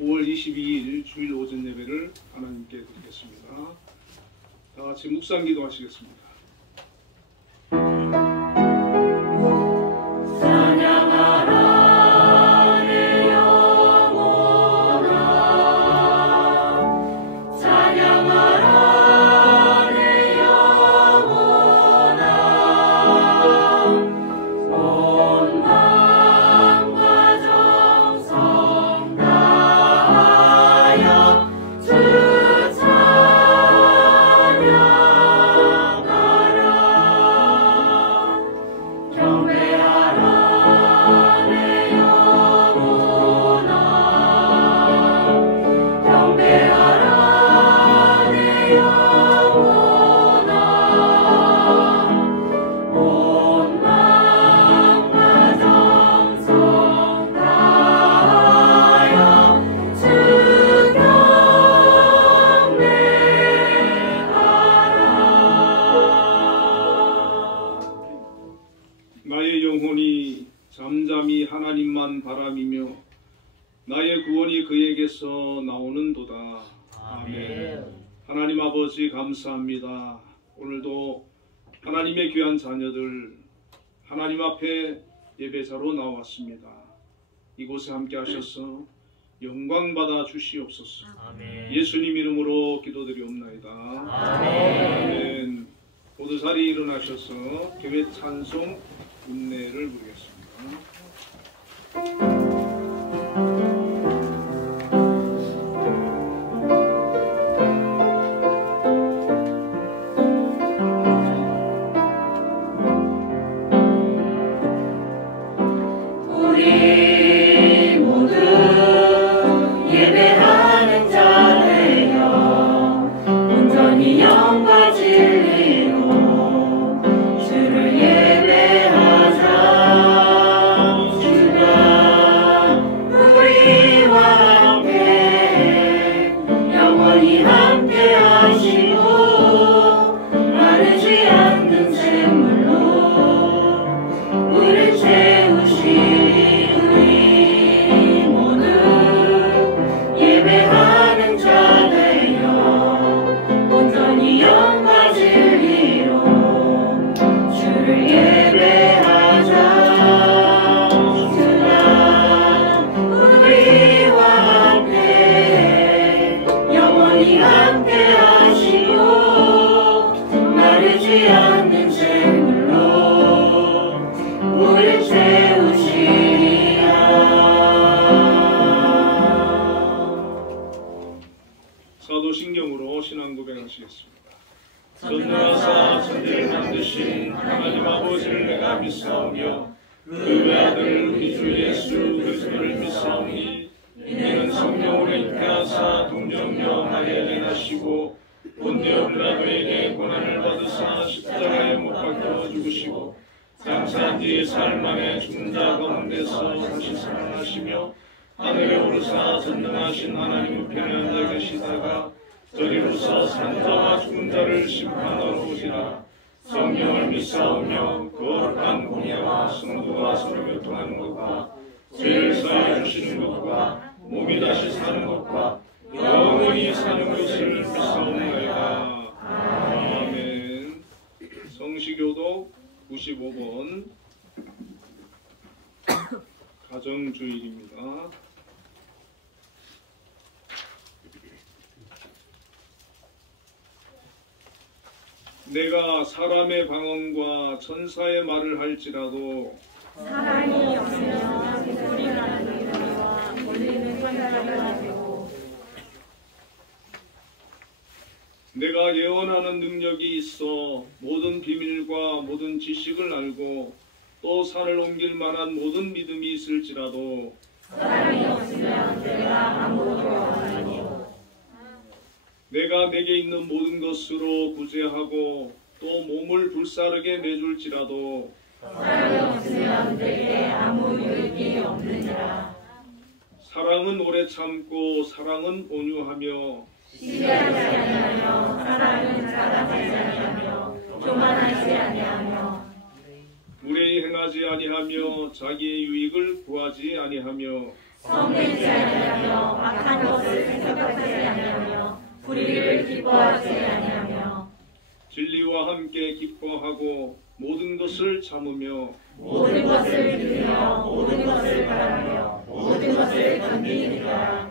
5월 22일 주일 오전 예배를 하나님께 드리겠습니다. 다 같이 묵상 기도하시겠습니다. 나의 영혼이 잠잠히 하나님만 바라미며 나의 구원이 그에게서 나오는도다. 아멘. 하나님 아버지 감사합니다. 오늘도 하나님의 귀한 자녀들 하나님 앞에 예배자로 나왔습니다. 이곳에 함께 하셔서 영광 받아 주시옵소서. 아멘. 예수님 이름으로 기도드리옵나이다. 아멘. 모두 자리에 일어나셔서 교회 찬송 인내를 부르겠습니다. 우리 모두 예배하는 자 되어 온전히 영과 진리로 주를 예배하자. 주가 우리와 함께 영원히 함께 하시고 마르지 않는 샘물로 우리를 채우시. 예배하는 자 되어 온전히 영과 진리로 주를 예배하자. 주가 우리와 함께 영원히 함께 하시고 마르지 않는 샘물로 우리를 채우시리라. 사도신경으로 신앙 고백하시겠습니다. 전능하사 천지를 만드신 하나님 아버지를 내가 믿사오며 그 외아들 우리 주 예수 그리스도를 믿사오니 이는 성령으로 잉태하사 동정녀 마리아에 나시고 본디오 빌라도에게 고난을 받으사 십자가에 못 박혀 죽으시고 장사한 뒤 사흘 만에 죽은 자 가운데서 다시 살아나시며 하늘에 오르사 전능하신 하나님 우편에 앉아 계시다가 저리로서 산 자와 죽은 자를 심판하러 오시라. 성령을 믿사오며 거룩한 공예와 성도가 서로 교통하는 것과 죄를 사하여 주시는 것과 몸이 다시 사는 것과 영원히 사는 것을 믿사옵나이다. 아멘. 성시교독 95번 가정주일입니다. 내가 사람의 방언과 천사의 말을 할지라도 사람이 없으면 소리라는 이름과 울리는 천사가 되고 내가 예언하는 능력이 있어 모든 비밀과 모든 지식을 알고 또 산을 옮길 만한 모든 믿음이 있을지라도 사람이 없으면 내가 아무것도 아니고 내가 내게 있는 모든 것으로 구제하고 또 몸을 불사르게 내줄지라도 사랑이 없으면 내게 아무 유익이 없느니라. 사랑은 오래 참고 사랑은 온유하며 시기하지 아니하며 사랑은 자랑하지 아니하며 교만하지 아니하며 무례히 행하지 아니하며 자기의 유익을 구하지 아니하며 성내지 아니하며 악한 것을 참으며 모든 것을 믿으며 모든 것을 바라며 모든 것을 견디니라.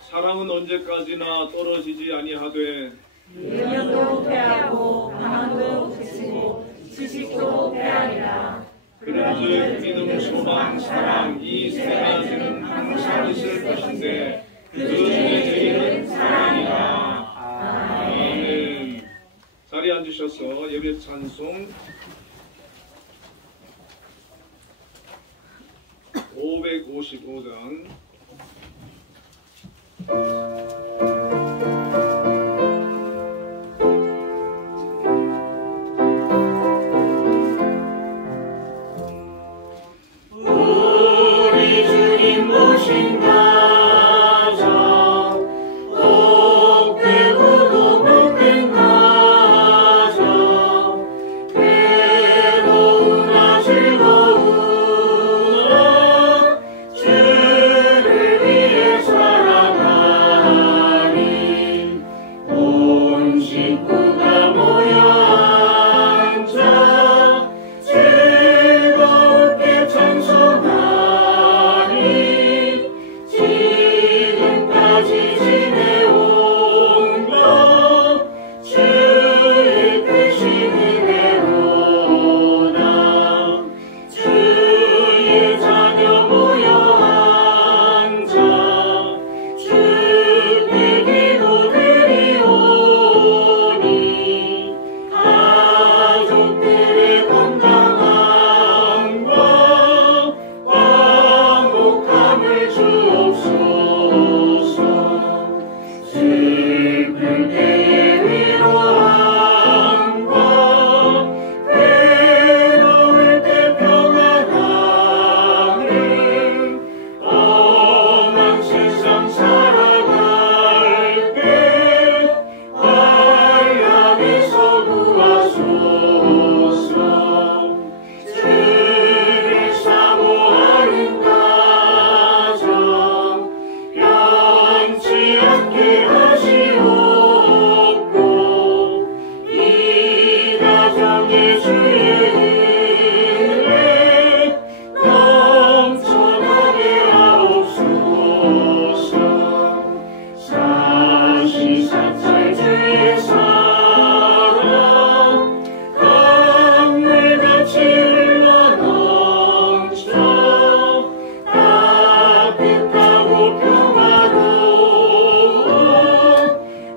사랑은 언제까지나 떨어지지 아니하되 능력도 패하고 강함도 그치고 지식도 패하리라. 그런즉 믿음, 소망, 사랑 이 세 가지는 항상 있을 것인데 그 중에 제일은 사랑이라. 아멘. 자리에 앉으셔서 예배 찬송 555장 우리 주님 모신 가정 복되고 복된 가정 괴로우나 즐거우나 주를 위해 살아가리 온 식구가 모여 앉아 즐겁게 찬송하리 지금까지 지내온 것 주의 크신 은혜로다 주의 자녀 모여 앉아 주께 기도드리오니 가족들의 건강함과 화목함을 주옵소서 슬플 때의 위로함과 괴로울 때 평안함을 험한 세상 살아갈 때 환란에서 구하소서 주를 사모하는 가정 변치 않게 하시옵고 이 가정에 주의 은혜 넘쳐나게 하옵소서 사시사철 주의 사랑 강물같이 흘러넘쳐 따뜻하고 평화로운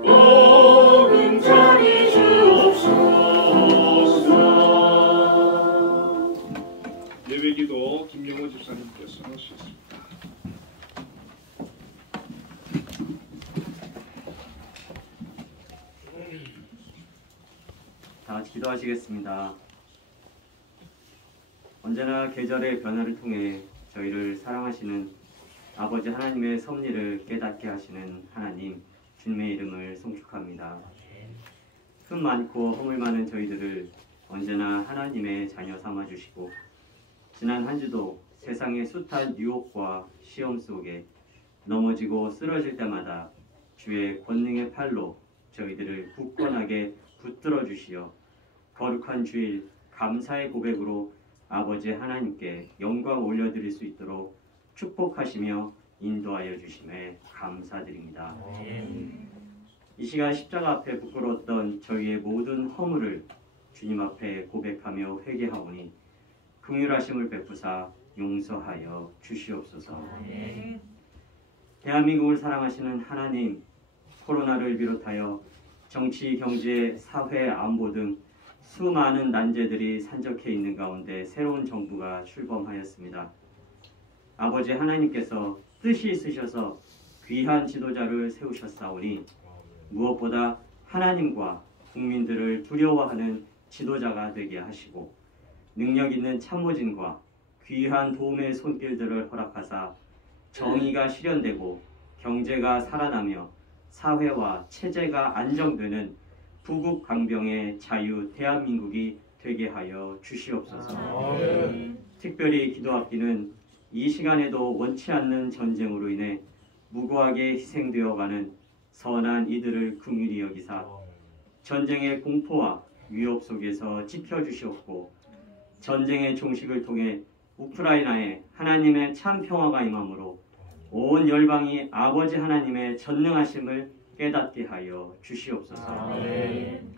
보금자리 주옵소서. 예배기도 김영호 집사님께서 하시겠습니다. 다 같이 기도하시겠습니다. 언제나 계절의 변화를 통해 저희를 사랑하시는 아버지 하나님의 섭리를 깨닫게 하시는 하나님 주님의 이름을 송축합니다. 흠 많고 허물 많은 저희들을 언제나 하나님의 자녀 삼아주시고 지난 한 주도 세상의 숱한 유혹과 시험 속에 넘어지고 쓰러질 때마다 주의 권능의 팔로 저희들을 굳건하게 붙들어 주시어 거룩한 주일 감사의 고백으로 아버지 하나님께 영광 올려드릴 수 있도록 축복하시며 인도하여 주심에 감사드립니다. 이 시간 십자가 앞에 부끄러웠던 저희의 모든 허물을 주님 앞에 고백하며 회개하오니 긍휼하심을 베푸사 용서하여 주시옵소서. 대한민국을 사랑하시는 하나님, 코로나를 비롯하여 정치, 경제, 사회, 안보 등 수많은 난제들이 산적해 있는 가운데 새로운 정부가 출범하였습니다. 아버지 하나님께서 뜻이 있으셔서 귀한 지도자를 세우셨사오니 무엇보다 하나님과 국민들을 두려워하는 지도자가 되게 하시고 능력 있는 참모진과 귀한 도움의 손길들을 허락하사 정의가 실현되고 경제가 살아나며 사회와 체제가 안정되는 부국강병의 자유 대한민국이 되게 하여 주시옵소서. 특별히 기도합기는 이 시간에도 원치 않는 전쟁으로 인해 무고하게 희생되어가는 선한 이들을 긍휼히 여기사 전쟁의 공포와 위협 속에서 지켜주시옵고 전쟁의 종식을 통해 우크라이나에 하나님의 참 평화가 임함으로 온 열방이 아버지 하나님의 전능하심을 깨닫게 하여 주시옵소서. 아멘.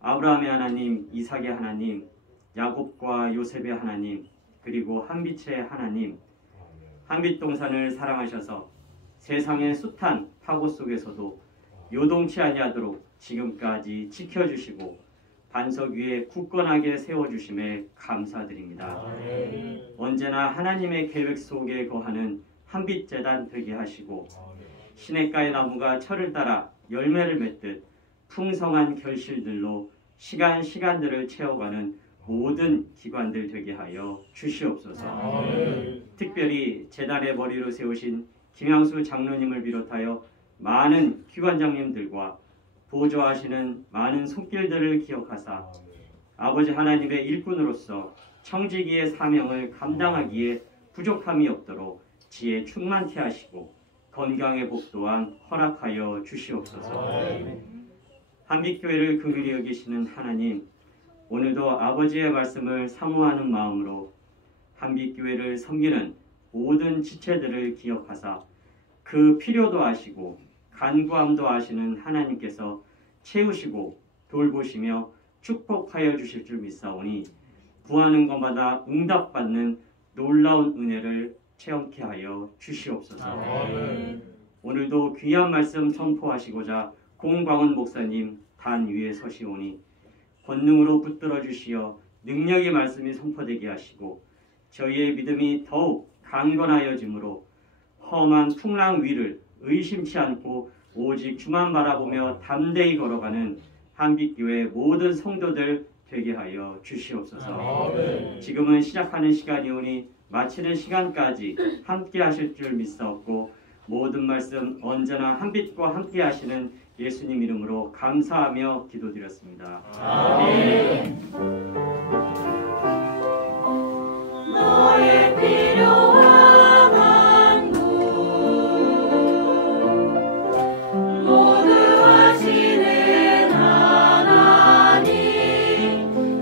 아브라함의 하나님, 이삭의 하나님, 야곱과 요셉의 하나님, 그리고 한빛의 하나님, 한빛동산을 사랑하셔서 세상의 숱한 파고 속에서도 요동치 아니하도록 지금까지 지켜주시고 반석 위에 굳건하게 세워주심에 감사드립니다. 아멘. 언제나 하나님의 계획 속에 거하는 한빛재단 되게 하시고 시냇가의 나무가 철을 따라 열매를 맺듯 풍성한 결실들로 시간들을 채워가는 모든 기관들 되게 하여 주시옵소서. 아멘. 특별히 재단의 머리로 세우신 김양수 장로님을 비롯하여 많은 기관장님들과 보조하시는 많은 손길들을 기억하사 아버지 하나님의 일꾼으로서 청지기의 사명을 감당하기에 부족함이 없도록 지혜 충만케 하시고 건강의 복 또한 허락하여 주시옵소서. 한빛교회를 긍휼히 여기시는 하나님, 오늘도 아버지의 말씀을 사모하는 마음으로 한빛교회를 섬기는 모든 지체들을 기억하사 그 필요도 아시고 간구함도 아시는 하나님께서 채우시고 돌보시며 축복하여 주실 줄 믿사오니 구하는 것마다 응답받는 놀라운 은혜를 체험케 하여 주시옵소서. 아멘. 오늘도 귀한 말씀 선포하시고자 공광훈 목사님 단 위에 서시오니 권능으로 붙들어 주시어 능력의 말씀이 선포되게 하시고 저희의 믿음이 더욱 강건하여짐으로 험한 풍랑 위를 의심치 않고 오직 주만 바라보며 담대히 걸어가는 한빛교회 모든 성도들 되게 하여 주시옵소서. 아멘. 지금은 시작하는 시간이오니 마치는 시간까지 함께 하실 줄 믿사옵고 모든 말씀 언제나 한빛과 함께 하시는 예수님 이름으로 감사하며 기도드렸습니다. 아멘. 너의 필요한 분 모두 하시는 하나님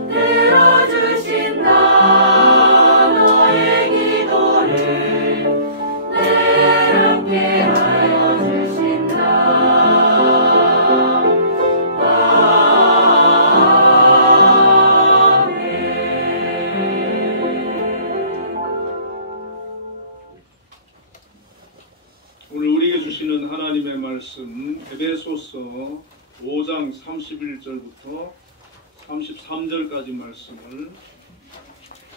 들어주신다. 너의 기도를 늘 함께하여 주신다. 오늘 우리에게 주시는 하나님의 말씀 에베소서 5장 31절부터 33절까지 말씀을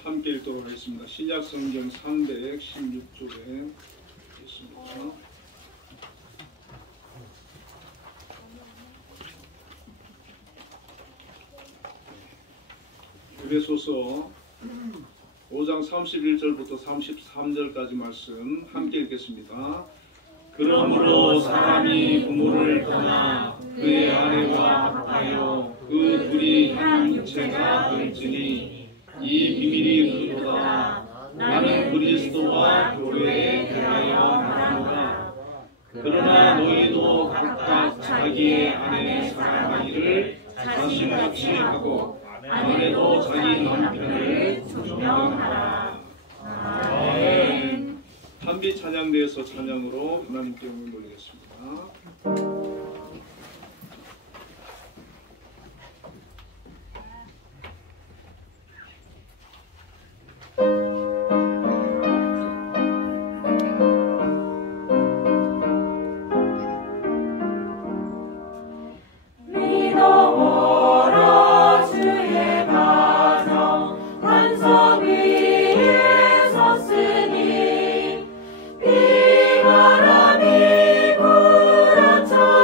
함께 읽도록 하겠습니다. 신약성경 316쪽에 있습니다. 에베소서 5장 31절부터 33절까지 말씀 함께 읽겠습니다. 그러므로 사람이 부모를 떠나 그의 아내와 합하여 그 둘이 한 육체가 될지니 이 비밀이 그도다. 나는 그리스도와 교회에 대하여 말하노라. 그러나 너희도 각각 자기의 아내 사랑하기를 자신같이 하고 아내도 자기 남편을 존경하라. 아멘. 한빛 찬양대에서 찬양으로 하나님께 영광을 돌리겠습니다. 믿어오라 주의 가정 반석 위에 섰으니 비바람이 불어쳐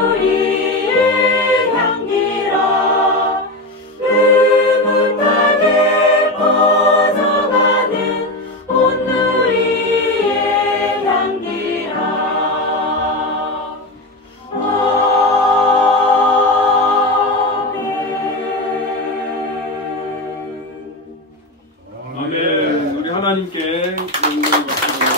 온누리의 향기라 흐뭇하게 퍼져가는 온누리의 향기라 아멘. 우리 하나님께 영광을 받습니다.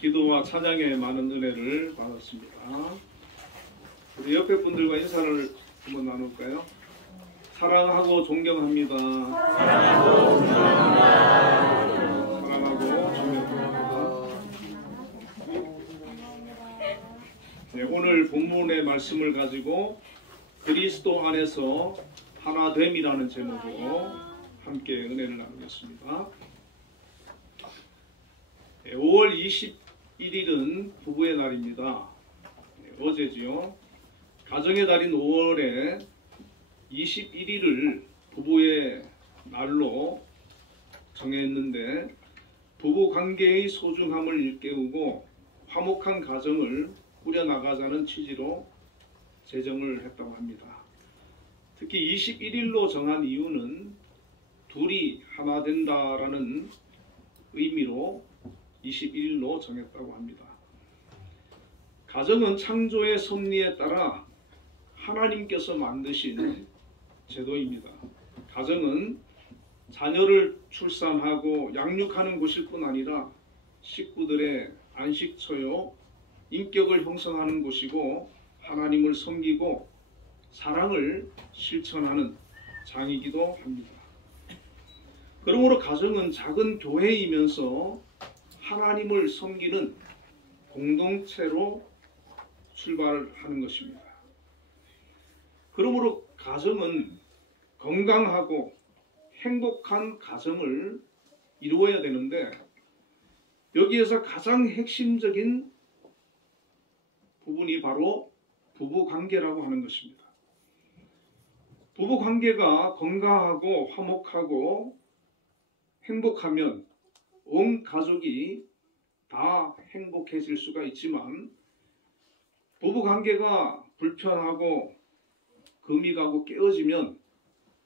기도와 찬양의 많은 은혜를 받았습니다. 우리 옆에 분들과 인사를 한번 나눌까요? 사랑하고 존경합니다. 사랑하고 존경합니다. 네, 오늘 본문의 말씀을 가지고 그리스도 안에서 하나됨이라는 제목으로 함께 은혜를 나누겠습니다. 5월 21일은 부부의 날입니다. 어제지요. 가정의 달인 5월에 21일을 부부의 날로 정했는데 부부 관계의 소중함을 일깨우고 화목한 가정을 꾸려나가자는 취지로 제정을 했다고 합니다. 특히 21일로 정한 이유는 둘이 하나 된다라는 의미로 21일로 정했다고 합니다. 가정은 창조의 섭리에 따라 하나님께서 만드신 제도입니다. 가정은 자녀를 출산하고 양육하는 곳일 뿐 아니라 식구들의 안식처요, 인격을 형성하는 곳이고 하나님을 섬기고 사랑을 실천하는 장이기도 합니다. 그러므로 가정은 작은 교회이면서 하나님을 섬기는 공동체로 출발하는 것입니다. 그러므로 가정은 건강하고 행복한 가정을 이루어야 되는데 여기에서 가장 핵심적인 부분이 바로 부부관계라고 하는 것입니다. 부부관계가 건강하고 화목하고 행복하면 온 가족이 다 행복해질 수가 있지만 부부관계가 불편하고 금이 가고 깨어지면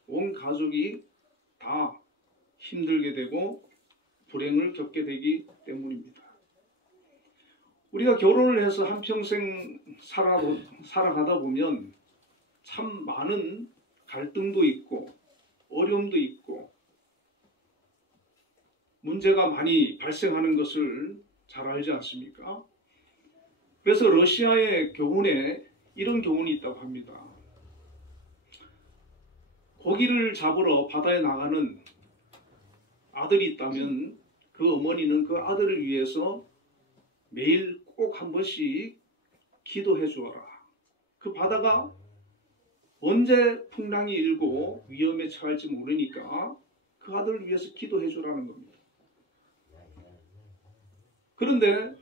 온 가족이 다 힘들게 되고 불행을 겪게 되기 때문입니다. 우리가 결혼을 해서 한평생 살아가다 보면 참 많은 갈등도 있고 어려움도 있고 문제가 많이 발생하는 것을 잘 알지 않습니까? 그래서 러시아의 교훈에 이런 교훈이 있다고 합니다. 고기를 잡으러 바다에 나가는 아들이 있다면 그 어머니는 그 아들을 위해서 매일 꼭 한 번씩 기도해 주어라. 그 바다가 언제 풍랑이 일고 위험에 처할지 모르니까 그 아들을 위해서 기도해 주라는 겁니다. 그런데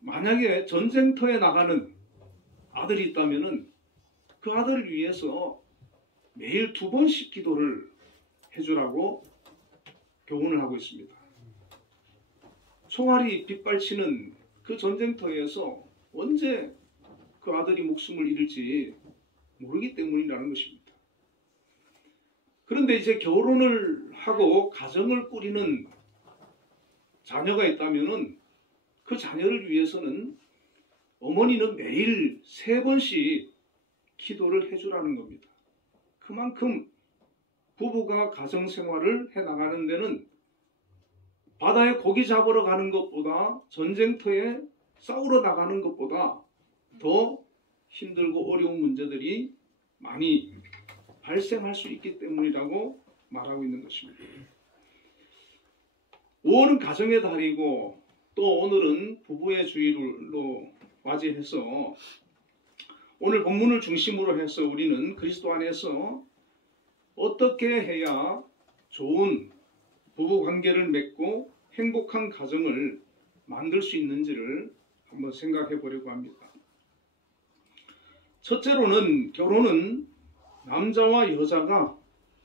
만약에 전쟁터에 나가는 아들이 있다면 그 아들을 위해서 매일 2번씩 기도를 해주라고 교훈을 하고 있습니다. 총알이 빗발치는 그 전쟁터에서 언제 그 아들이 목숨을 잃을지 모르기 때문이라는 것입니다. 그런데 이제 결혼을 하고 가정을 꾸리는 자녀가 있다면 그 자녀를 위해서는 어머니는 매일 3번씩 기도를 해주라는 겁니다. 그만큼 부부가 가정생활을 해나가는 데는 바다에 고기 잡으러 가는 것보다 전쟁터에 싸우러 나가는 것보다 더 힘들고 어려운 문제들이 많이 발생할 수 있기 때문이라고 말하고 있는 것입니다. 5월은 가정의 달이고 또 오늘은 부부의 주일로 맞이해서 오늘 본문을 중심으로 해서 우리는 그리스도 안에서 어떻게 해야 좋은 부부관계를 맺고 행복한 가정을 만들 수 있는지를 한번 생각해 보려고 합니다. 첫째로는 결혼은 남자와 여자가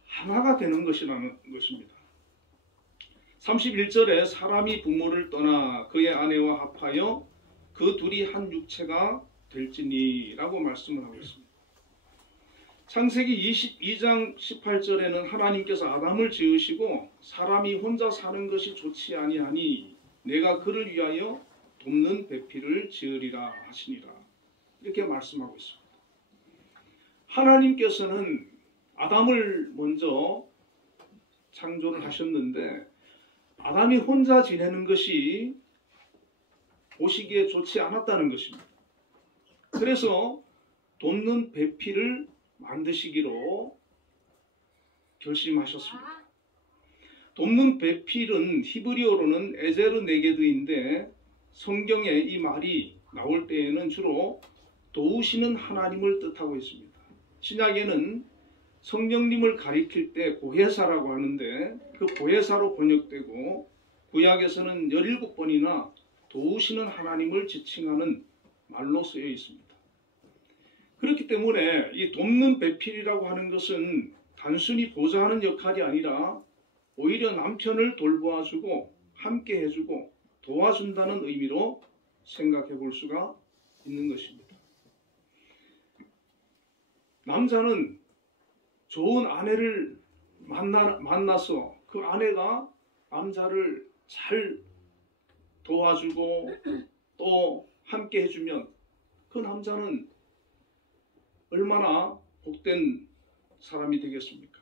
하나가 되는 것이라는 것입니다. 31절에 사람이 부모를 떠나 그의 아내와 합하여 그 둘이 한 육체가 될지니라고 말씀을 하고 있습니다. 창세기 22장 18절에는 하나님께서 아담을 지으시고 사람이 혼자 사는 것이 좋지 아니하니 내가 그를 위하여 돕는 배필을 지으리라 하시니라. 이렇게 말씀하고 있습니다. 하나님께서는 아담을 먼저 창조를 하셨는데 아담이 혼자 지내는 것이 보시기에 좋지 않았다는 것입니다. 그래서 돕는 배필을 만드시기로 결심하셨습니다. 돕는 배필은 히브리어로는 에제르 네게드인데 성경에 이 말이 나올 때에는 주로 도우시는 하나님을 뜻하고 있습니다. 신약에는 성령님을 가리킬 때 보혜사라고 하는데 그 보혜사로 번역되고 구약에서는 17번이나 도우시는 하나님을 지칭하는 말로 쓰여 있습니다. 그렇기 때문에 이 돕는 배필이라고 하는 것은 단순히 보좌하는 역할이 아니라 오히려 남편을 돌보아주고 함께 해주고 도와준다는 의미로 생각해 볼 수가 있는 것입니다. 남자는 좋은 아내를 만나서 그 아내가 남자를 잘 도와주고 또 함께 해주면 그 남자는 얼마나 복된 사람이 되겠습니까?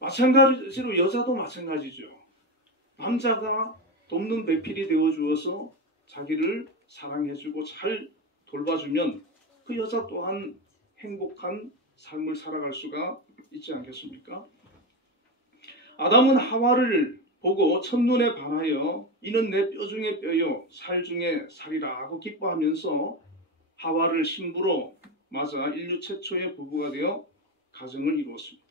마찬가지로 여자도 마찬가지죠. 남자가 돕는 배필이 되어 주어서 자기를 사랑해주고 잘 돌봐주면 그 여자 또한 행복한 삶을 살아갈 수가 있지 않겠습니까? 아담은 하와를 보고 첫눈에 반하여 이는 내 뼈 중에 뼈요 살 중에 살이라 하고 기뻐하면서 하와를 신부로 맞아 인류 최초의 부부가 되어 가정을 이루었습니다.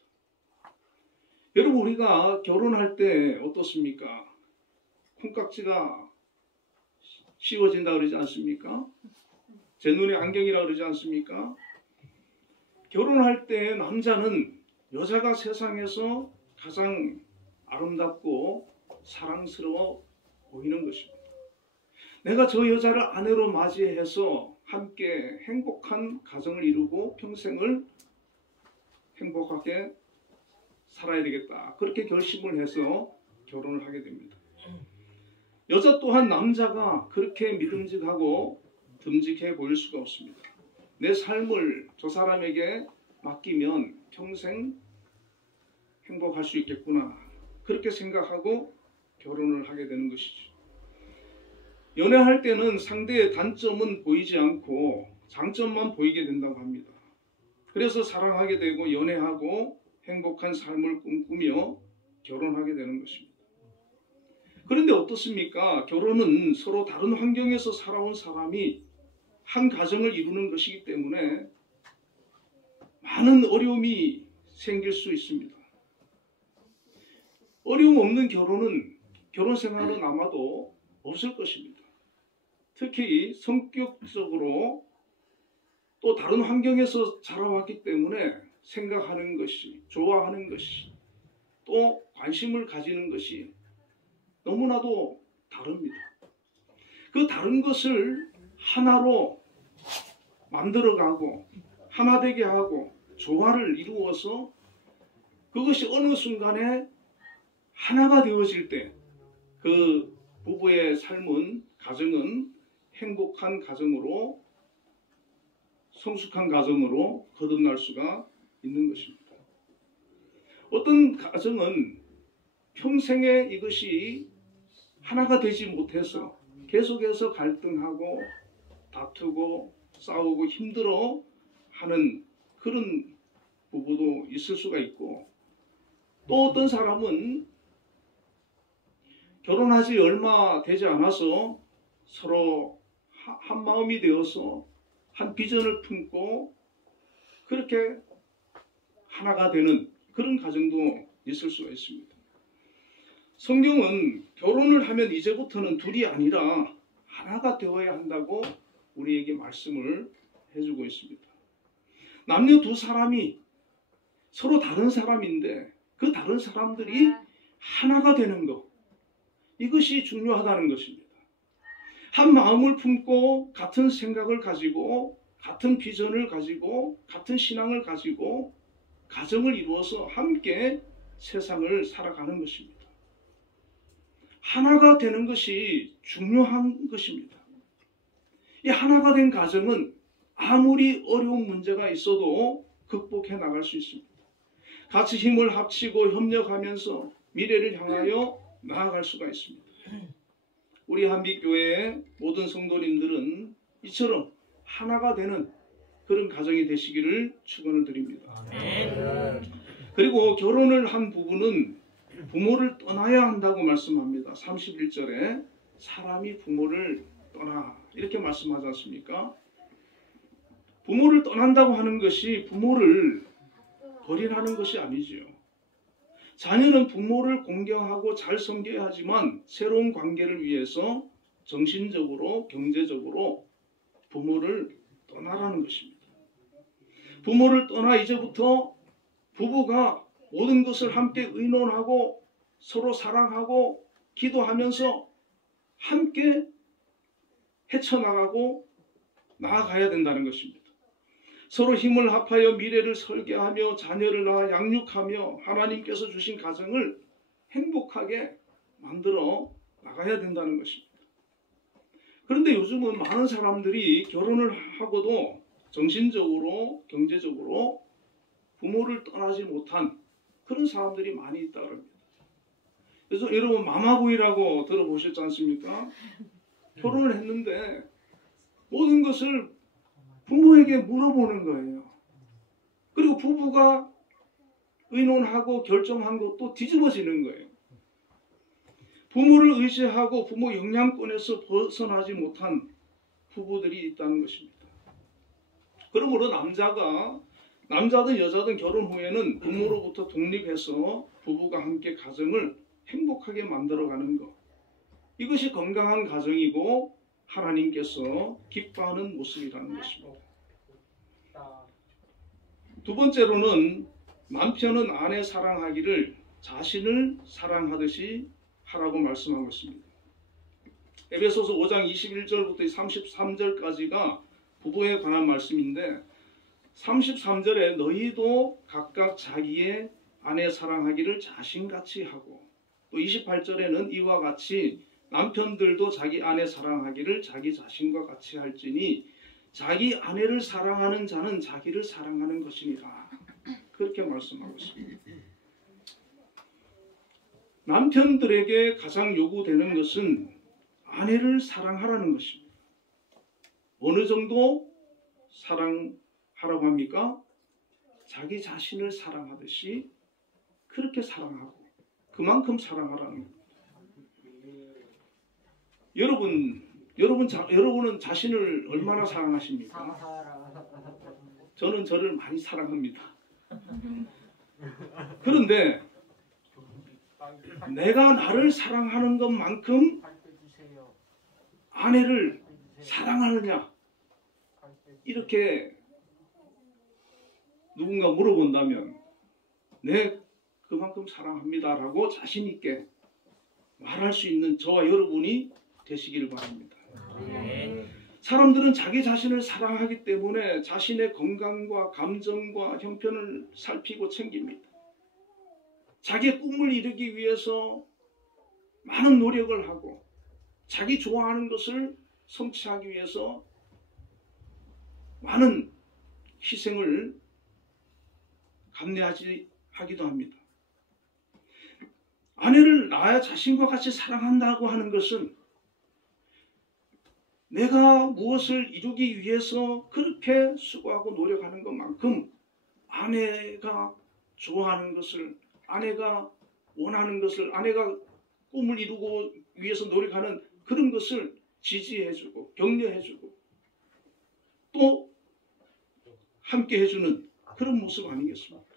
여러분, 우리가 결혼할 때 어떻습니까? 콩깍지가 씌워진다 그러지 않습니까? 제 눈에 안경이라 그러지 않습니까? 결혼할 때 남자는 여자가 세상에서 가장 아름답고 사랑스러워 보이는 것입니다. 내가 저 여자를 아내로 맞이해서 함께 행복한 가정을 이루고 평생을 행복하게 살아야 되겠다. 그렇게 결심을 해서 결혼을 하게 됩니다. 여자 또한 남자가 그렇게 믿음직하고 듬직해 보일 수가 없습니다. 내 삶을 저 사람에게 맡기면 평생 행복할 수 있겠구나. 그렇게 생각하고 결혼을 하게 되는 것이죠. 연애할 때는 상대의 단점은 보이지 않고 장점만 보이게 된다고 합니다. 그래서 사랑하게 되고 연애하고 행복한 삶을 꿈꾸며 결혼하게 되는 것입니다. 그런데 어떻습니까? 결혼은 서로 다른 환경에서 살아온 사람이 한 가정을 이루는 것이기 때문에 많은 어려움이 생길 수 있습니다. 어려움 없는 결혼 생활은 아마도 없을 것입니다. 특히 성격적으로 또 다른 환경에서 자라왔기 때문에 생각하는 것이, 좋아하는 것이, 또 관심을 가지는 것이 너무나도 다릅니다. 그 다른 것을 하나로 만들어가고 하나 되게 하고 조화를 이루어서 그것이 어느 순간에 하나가 되어질 때 그 부부의 삶은, 가정은 행복한 가정으로, 성숙한 가정으로 거듭날 수가 있는 것입니다. 어떤 가정은 평생에 이것이 하나가 되지 못해서 계속해서 갈등하고 다투고 싸우고 힘들어 하는 그런 부부도 있을 수가 있고, 또 어떤 사람은 결혼하지 얼마 되지 않아서 서로 한 마음이 되어서 한 비전을 품고 그렇게 하나가 되는 그런 가정도 있을 수가 있습니다. 성경은 결혼을 하면 이제부터는 둘이 아니라 하나가 되어야 한다고 우리에게 말씀을 해주고 있습니다. 남녀 두 사람이 서로 다른 사람인데 그 다른 사람들이 하나가 되는 것, 이것이 중요하다는 것입니다. 한 마음을 품고 같은 생각을 가지고 같은 비전을 가지고 같은 신앙을 가지고 가정을 이루어서 함께 세상을 살아가는 것입니다. 하나가 되는 것이 중요한 것입니다. 이 하나가 된 가정은 아무리 어려운 문제가 있어도 극복해 나갈 수 있습니다. 같이 힘을 합치고 협력하면서 미래를 향하여 나아갈 수가 있습니다. 우리 한빛교회의 모든 성도님들은 이처럼 하나가 되는 그런 가정이 되시기를 축원을 드립니다. 그리고 결혼을 한 부부는 부모를 떠나야 한다고 말씀합니다. 31절에 사람이 부모를 떠나 이렇게 말씀하지 않습니까? 부모를 떠난다고 하는 것이 부모를 버리라는 것이 아니지요. 자녀는 부모를 공경하고 잘 섬겨야 하지만 새로운 관계를 위해서 정신적으로 경제적으로 부모를 떠나라는 것입니다. 부모를 떠나 이제부터 부부가 모든 것을 함께 의논하고 서로 사랑하고 기도하면서 함께 헤쳐나가고 나아가야 된다는 것입니다. 서로 힘을 합하여 미래를 설계하며 자녀를 낳아 양육하며 하나님께서 주신 가정을 행복하게 만들어 나가야 된다는 것입니다. 그런데 요즘은 많은 사람들이 결혼을 하고도 정신적으로 경제적으로 부모를 떠나지 못한 그런 사람들이 많이 있다 그럽니다. 그래서 여러분 마마보이라고 들어보셨지 않습니까? 결혼을 했는데 모든 것을 부모에게 물어보는 거예요. 그리고 부부가 의논하고 결정한 것도 뒤집어지는 거예요. 부모를 의지하고 부모 영향권에서 벗어나지 못한 부부들이 있다는 것입니다. 그러므로 남자든 여자든 결혼 후에는 부모로부터 독립해서 부부가 함께 가정을 행복하게 만들어가는 것, 이것이 건강한 가정이고 하나님께서 기뻐하는 모습이라는 것입니다. 두 번째로는 남편은 아내 사랑하기를 자신을 사랑하듯이 하라고 말씀하고 있습니다. 에베소서 5장 21절부터 33절까지가 부부에 관한 말씀인데 33절에 너희도 각각 자기의 아내 사랑하기를 자신같이 하고 또 28절에는 이와 같이 남편들도 자기 아내 사랑하기를 자기 자신과 같이 할지니 자기 아내를 사랑하는 자는 자기를 사랑하는 것이니라. 그렇게 말씀하고 있습니다. 남편들에게 가장 요구되는 것은 아내를 사랑하라는 것입니다. 어느 정도 사랑하라고 합니까? 자기 자신을 사랑하듯이 그렇게 사랑하고 그만큼 사랑하라는 겁니다. 여러분은 자신을 얼마나 사랑하십니까? 저는 저를 많이 사랑합니다. 그런데 내가 나를 사랑하는 것만큼 아내를 사랑하느냐? 이렇게 누군가 물어본다면 네, 그만큼 사랑합니다라고 자신 있게 말할 수 있는 저와 여러분이 되시기를 바랍니다. 사람들은 자기 자신을 사랑하기 때문에 자신의 건강과 감정과 형편을 살피고 챙깁니다. 자기의 꿈을 이루기 위해서 많은 노력을 하고 자기 좋아하는 것을 성취하기 위해서 많은 희생을 감내하기도 합니다. 아내를 나의 자신과 같이 사랑한다고 하는 것은 내가 무엇을 이루기 위해서 그렇게 수고하고 노력하는 것만큼 아내가 좋아하는 것을, 아내가 원하는 것을, 아내가 꿈을 이루고 위해서 노력하는 그런 것을 지지해주고 격려해주고 또 함께 해주는 그런 모습 아니겠습니까?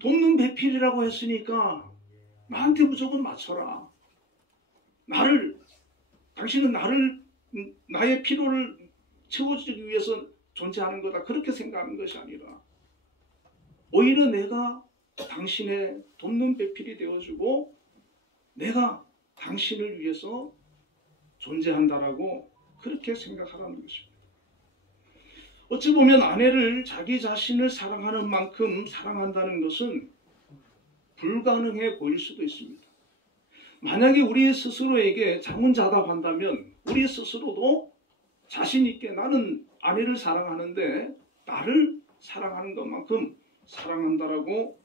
돕는 배필이라고 했으니까 나한테 무조건 맞춰라. 당신은 나의 필요를 채워주기 위해서 존재하는 거다. 그렇게 생각하는 것이 아니라 오히려 내가 당신의 돕는 배필이 되어주고 내가 당신을 위해서 존재한다라고 그렇게 생각하라는 것입니다. 어찌 보면 아내를 자기 자신을 사랑하는 만큼 사랑한다는 것은 불가능해 보일 수도 있습니다. 만약에 우리 스스로에게 자문자답한다면 우리 스스로도 자신 있게 나는 아내를 사랑하는데 나를 사랑하는 것만큼 사랑한다라고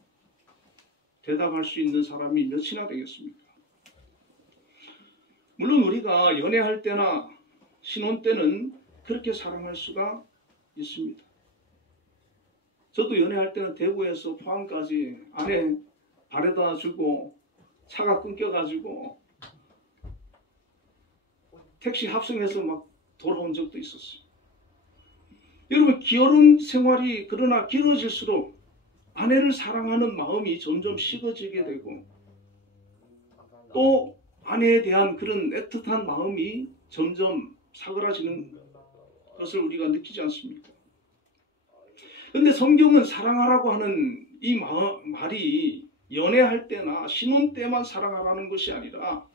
대답할 수 있는 사람이 몇이나 되겠습니까? 물론 우리가 연애할 때나 신혼 때는 그렇게 사랑할 수가 있습니다. 저도 연애할 때는 대구에서 포항까지 아내 바래다 주고 차가 끊겨가지고 택시 합성해서 막 돌아온 적도 있었어요. 여러분, 결혼 생활이 그러나 길어질수록 아내를 사랑하는 마음이 점점 식어지게 되고 또 아내에 대한 그런 애틋한 마음이 점점 사그라지는 것을 우리가 느끼지 않습니까? 그런데 성경은 사랑하라고 하는 이 말이 연애할 때나 신혼 때만 사랑하라는 것이 아니라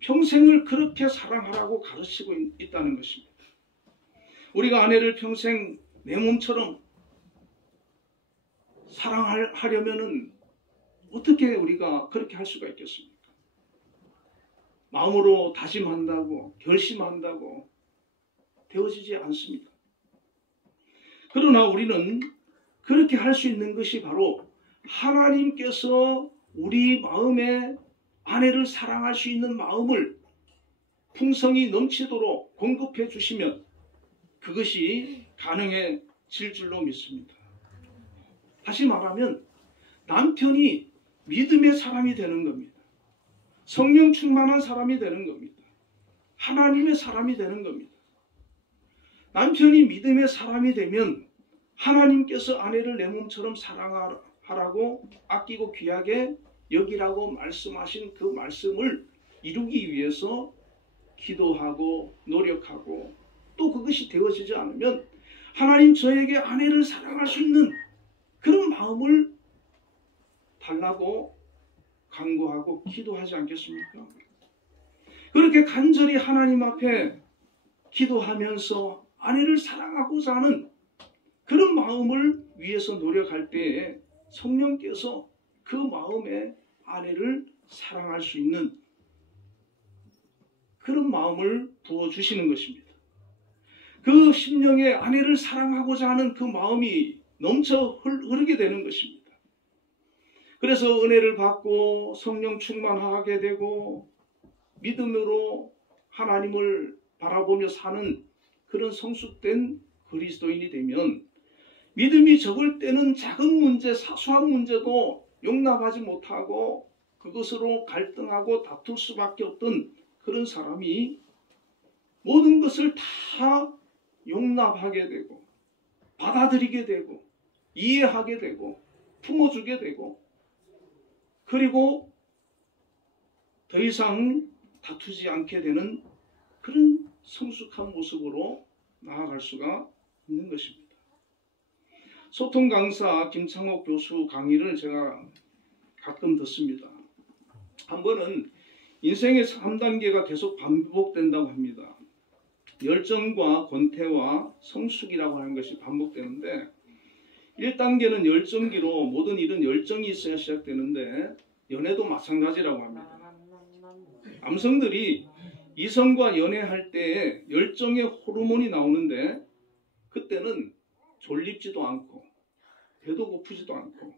평생을 그렇게 사랑하라고 가르치고 있다는 것입니다. 우리가 아내를 평생 내 몸처럼 사랑하려면은 어떻게 우리가 그렇게 할 수가 있겠습니까? 마음으로 다짐한다고 결심한다고 되어지지 않습니다. 그러나 우리는 그렇게 할 수 있는 것이 바로 하나님께서 우리 마음에 아내를 사랑할 수 있는 마음을 풍성이 넘치도록 공급해 주시면 그것이 가능해질 줄로 믿습니다. 다시 말하면 남편이 믿음의 사람이 되는 겁니다. 성령 충만한 사람이 되는 겁니다. 하나님의 사람이 되는 겁니다. 남편이 믿음의 사람이 되면 하나님께서 아내를 내 몸처럼 사랑하라고 아끼고 귀하게 여기라고 말씀하신 그 말씀을 이루기 위해서 기도하고 노력하고 또 그것이 되어지지 않으면 하나님 저에게 아내를 사랑할 수 있는 그런 마음을 달라고 간구하고 기도하지 않겠습니까? 그렇게 간절히 하나님 앞에 기도하면서 아내를 사랑하고자 하는 그런 마음을 위해서 노력할 때에 성령께서 그 마음에 아내를 사랑할 수 있는 그런 마음을 부어주시는 것입니다. 그 심령에 아내를 사랑하고자 하는 그 마음이 넘쳐 흐르게 되는 것입니다. 그래서 은혜를 받고 성령 충만하게 되고 믿음으로 하나님을 바라보며 사는 그런 성숙된 그리스도인이 되면 믿음이 적을 때는 작은 문제, 사소한 문제도 용납하지 못하고 그것으로 갈등하고 다툴 수밖에 없던 그런 사람이 모든 것을 다 용납하게 되고 받아들이게 되고 이해하게 되고 품어주게 되고 그리고 더 이상 다투지 않게 되는 그런 성숙한 모습으로 나아갈 수가 있는 것입니다. 소통 강사 김창옥 교수 강의를 제가 가끔 듣습니다. 한 번은 인생의 3단계가 계속 반복된다고 합니다. 열정과 권태와 성숙이라고 하는 것이 반복되는데 1단계는 열정기로 모든 일은 열정이 있어야 시작되는데 연애도 마찬가지라고 합니다. 남성들이 이성과 연애할 때 열정의 호르몬이 나오는데 그때는 졸립지도 않고 배도 고프지도 않고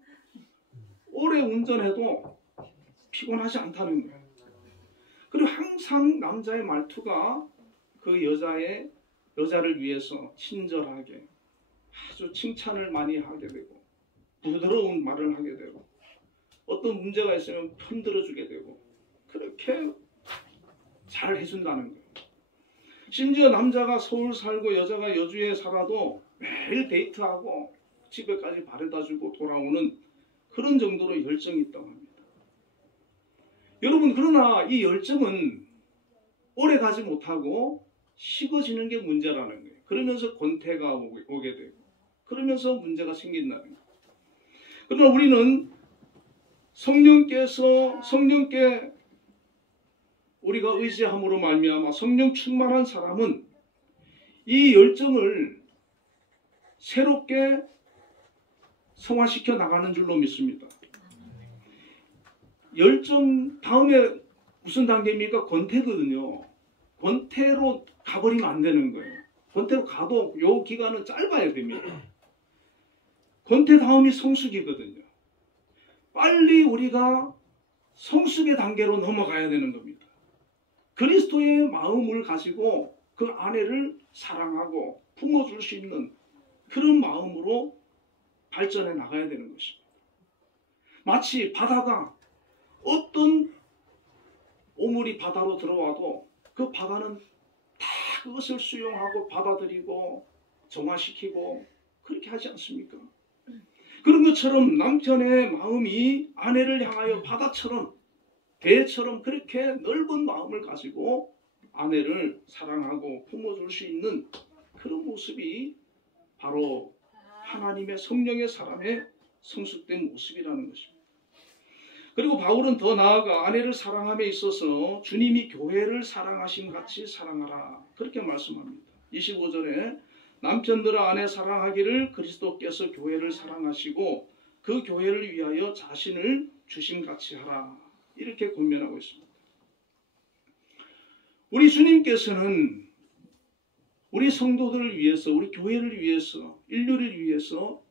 오래 운전해도 피곤하지 않다는 거예요. 그리고 항상 남자의 말투가 그 여자를 위해서 친절하게 아주 칭찬을 많이 하게 되고 부드러운 말을 하게 되고 어떤 문제가 있으면 편들어주게 되고 그렇게 잘 해준다는 거예요. 심지어 남자가 서울 살고 여자가 여주에 살아도 매일 데이트하고 집에까지 바래다주고 돌아오는 그런 정도로 열정이 있다고 합니다. 여러분, 그러나 이 열정은 오래 가지 못하고 식어지는 게 문제라는 거예요. 그러면서 권태가 오게 되고 그러면서 문제가 생긴다는 거예요. 그러나 우리는 성령께 우리가 의지함으로 말미암아 성령 충만한 사람은 이 열정을 새롭게 성화시켜 나가는 줄로 믿습니다. 열정 다음에 무슨 단계입니까? 권태거든요. 권태로 가버리면 안 되는 거예요. 권태로 가도 요 기간은 짧아야 됩니다. 권태 다음이 성숙이거든요. 빨리 우리가 성숙의 단계로 넘어가야 되는 겁니다. 그리스도의 마음을 가지고 그 아내를 사랑하고 품어줄 수 있는 그런 마음으로 발전해 나가야 되는 것입니다. 마치 바다가 어떤 오물이 바다로 들어와도 그 바다는 다 그것을 수용하고 받아들이고 정화시키고 그렇게 하지 않습니까? 그런 것처럼 남편의 마음이 아내를 향하여 바다처럼 배처럼 그렇게 넓은 마음을 가지고 아내를 사랑하고 품어줄 수 있는 그런 모습이 바로 하나님의 성령의 사람의 성숙된 모습이라는 것입니다. 그리고 바울은 더 나아가 아내를 사랑함에 있어서 주님이 교회를 사랑하심 같이 사랑하라 그렇게 말씀합니다. 25절에 남편들아 아내 사랑하기를 그리스도께서 교회를 사랑하시고 그 교회를 위하여 자신을 주심같이 하라 이렇게 권면하고 있습니다. 우리 주님께서는 우리 성도들을 위해서 우리 교회를 위해서 인류를 위해서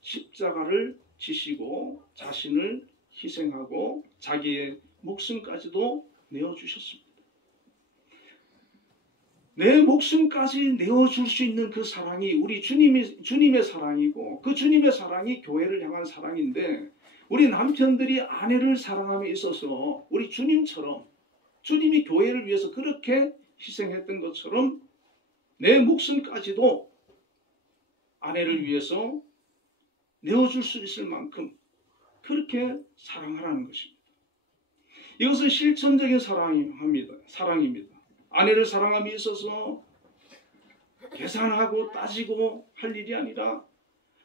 십자가를 지시고 자신을 희생하고 자기의 목숨까지도 내어주셨습니다. 내 목숨까지 내어줄 수 있는 그 사랑이 우리 주님의 사랑이고 그 주님의 사랑이 교회를 향한 사랑인데 우리 남편들이 아내를 사랑함에 있어서 우리 주님처럼 주님이 교회를 위해서 그렇게 희생했던 것처럼 내 목숨까지도 아내를 위해서 내어줄 수 있을 만큼 그렇게 사랑하라는 것입니다. 이것은 실천적인 사랑입니다. 아내를 사랑함에 있어서 계산하고 따지고 할 일이 아니라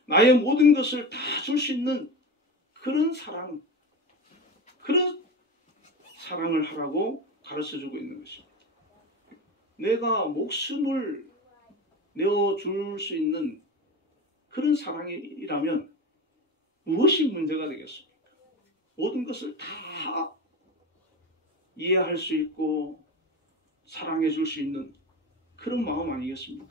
나의 모든 것을 다 줄 수 있는 그런 사랑을 하라고 가르쳐주고 있는 것입니다. 내가 목숨을 내어줄 수 있는 그런 사랑이라면 무엇이 문제가 되겠습니까? 모든 것을 다 이해할 수 있고 사랑해 줄 수 있는 그런 마음 아니겠습니까?